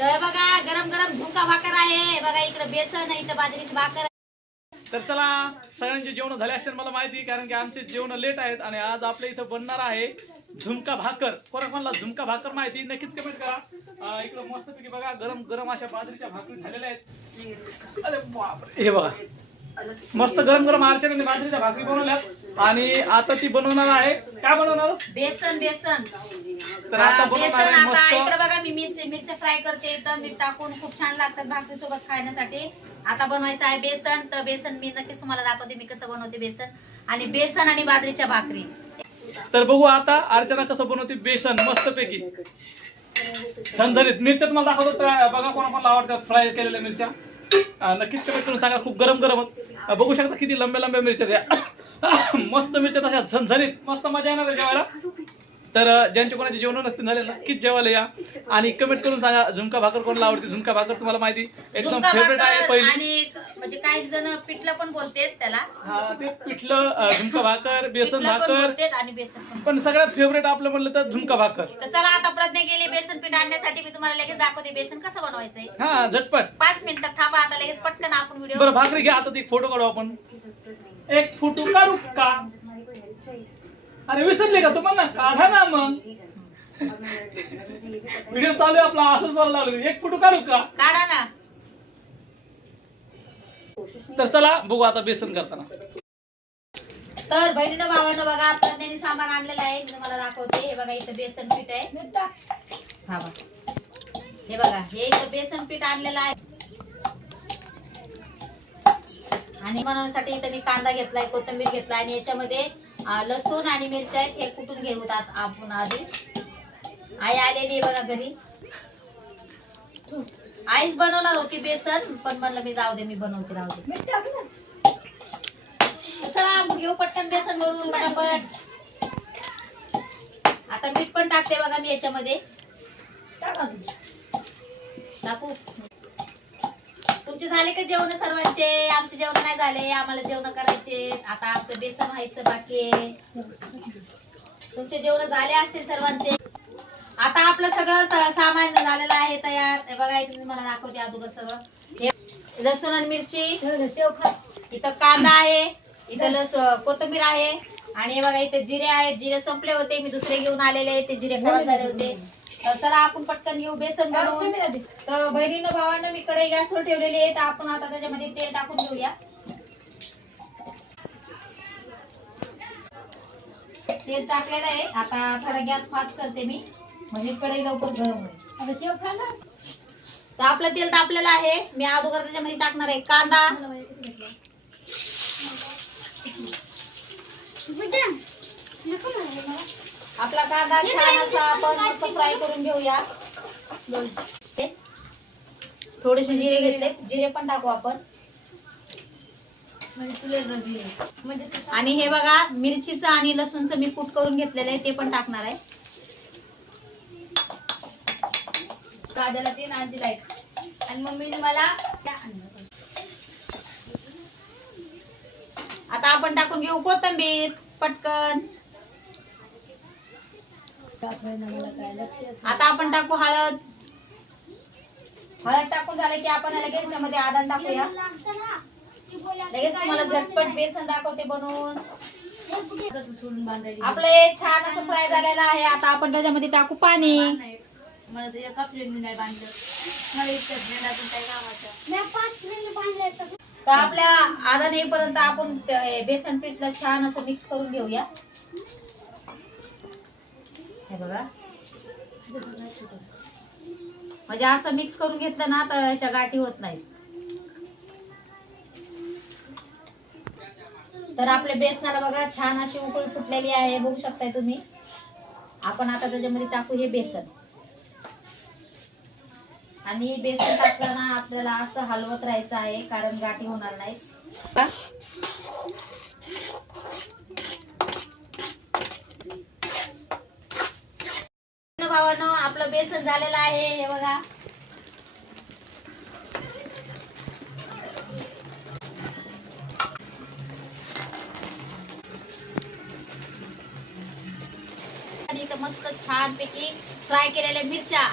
तर बघा गरम गरम झुणका भाकर आहे. बघा इकडे बेसन इथं बाजरीची भाकर तर चला सगळ्यांचे जेवण झाले असतील मला माहिती कारण की आमचे जेवण लेट आहेत आणि आज आपल्या इथं बनणार आहे झुमका भाकर. कोणा कोणाला झुमका भाकर माहिती नक्कीच कमेंट करा. इकडं मस्तपैकी बघा गरम गरम अशा बाजरीच्या भाकरी झालेल्या आहेत. अरे बापरे हे बघा. मस्त गरम गरम अर्चनाने बाजरीच्या भाकरी बनवल्यात आणि आता ती बनवणार आहे. काय बनवणार? बेसन बेसन. तर आता बनवणार आहे मस्त. मिरच्या फ्राय करते तर मीठ टाकून खूप छान लागतात भाकरी सोबत खाण्यासाठी. आता बनवायचं आहे बेसन तर बेसन मी नक्कीच तुम्हाला दाखवते मी कसं बनवते बेसन. आणि बेसन आणि बाजरीच्या भाकरी. तर बघू आता अर्चना कसं बनवते बेसन मस्तपैकी. झणझणीत. मिरच्या तुम्हाला दाखवतो बघा कोणा कोणाला आवडतात फ्राय केलेल्या मिरच्या. नक्कीच कमेंट करून सांगा खूप गरम गरम बघू शकता किती लंब्या लंब्या मिरच्या द्या मस्त मिरच्या तशा झणझणीत. मस्त मजा येणार जेवायला. तर ज्यांचे कोणाचे जेवण नसतील झाले नक्कीच जेवायला या. आणि कमेंट करून सांगा झुमका भाकर कोणाला आवडते? झुमका भाकर तुम्हाला माहिती एकदम झुणका फेवरेट आहे भाकर पहिली. आणि म्हणजे काही जण पिठलं पण बोलतेत त्याला. हा ते पिठलं अं, झुमका भाकर बेसन पिठलं पण भाकर. बोलतेत आणि बेसन पण पण सगळ्यात फेवरेट आपलं म्हणलं तर झुमका भाकर. तर चला आता प्रज्ञा गेली बेसन पीठ आणण्यासाठी मी तुम्हाला लगेच दाखवते बेसन कसं बनवायचंय. हा झटपट. पाच मिनिटात थांबा आता लगेच पटकन आपण व्हिडिओ बरं भाकरी घ्या आता एक फोटो काढू आपण. एक फोटो काढू का? अरे विसरले का तुम्हाला काढा ना मग. व्हिडिओ चालू आहे आपला असंच बोलायला लागलो. एक फोटो काढू का? काढा ना. तर चला बघू आता बेसन करताना. तर बहिणीनं भावानं बघा प्रज्ञाने सामान आणलेलं आहे. मी तुम्हाला दाखवते. हे बघा इथं बेसन पीठ आहे. हा बघा. हे बघा हे इथं बेसन पीठ आणलेलं आहे. आणि बनवण्यासाठी इथं मी कांदा घेतलाय कोथिंबीर घेतलाय. आणि याच्यामध्ये लसूण आणि मिरच्या आहेत हे कुटून घेऊ आत- आपण आधी? आई आलेली बघा घरी. आईच बनवणार होती बेसन पण म्हणलं मी जाऊ दे मी बनवते राहू दे. चला घेऊ पटकन बेसन बनवून पटापट. आता मीठ पण टाकते बघा मी याच्यामध्ये. टाकू? तुमचे झाले का जेवण सर्वांचे? आमचे जेवण नाही झाले आम्हाला जेवण करायचे. आता आमचं बेसन व्हायचं बाकी आहे. तुमचे जेवण झाले असतील सर्वांचे. आता आपलं सगळं सामान झालेलं आहे तयार. हे बघा मला दाखवते अगोदर सगळं. हे लसूण आणि मिरची. इथं कांदा आहे. इथं लस कोथिंबीर आहे. आणि हे बघा इथे जिरे आहेत. जिरे संपले होते. मी दुसरे घेऊन आलेले आहे. ते जिरे खराब झाले होते. तर चला आपण पटकन घेऊ बेसन बनवून तर बहिणीनं भावानं मी कढई गॅसवर ठेवलेली आहे. तर आपण आता त्याच्यामध्ये तेल टाकून घेऊया. तेल टाकलेलं आहे. आता थोडा गॅस फास्ट करते मी. म्हणजे कढई लवकर गरम होईल. तर आपलं तेल तापलेलं आहे. मी अगोदर त्याच्यामध्ये टाकणार आहे कांदा. आपला कांदा छान असा आपण मस्त फ्राय करून घेऊया. थोडेसे जिरे घेतले. जिरे पण टाकू आपण. आणि हे बघा मिरचीचं आणि लसूणचं मी कूट करून घेतलेलं आहे ते पण टाकणार आहे. काजला तीन आणती लाइट आणि मम्मीने मला त्या आणलं. आता आपण टाकून घेऊ कोथंबीर पटकन. आता आपण टाकू हळद. हळद टाकून झालं की आपण लगेच त्यामध्ये आदान टाकूया. लगेच तुम्हाला झटपट बेसन दाखवते बनवून. आपलं हे छान असं फ्राय झालेलं आहे. आता आपण त्याच्यामध्ये टाकू पाणी. मला तर एका फ्रेंडने नाही बांधलं मला कामाचं तर आपल्या आदान येईपर्यंत आपण बेसन पीठला छान असं मिक्स करून घेऊया. हे बघा. म्हणजे असं मिक्स करून घेतलं ना तर याच्या गाठी होत नाहीत. तर आपल्या बेसनाला बघा छान अशी उकळी फुटलेली आहे बघू शकताय तुम्ही. आपण आता त्याच्यामध्ये टाकू हे बेसन. आणि बेसन टाकताना आपल्याला असं हलवत राहायचं आहे कारण गाठी होणार नाहीत. भावानं आपलं बेसन झालेलं आहे हे बघा. आणि मस्त छान पैकी फ्राय केलेल्या मिरच्या.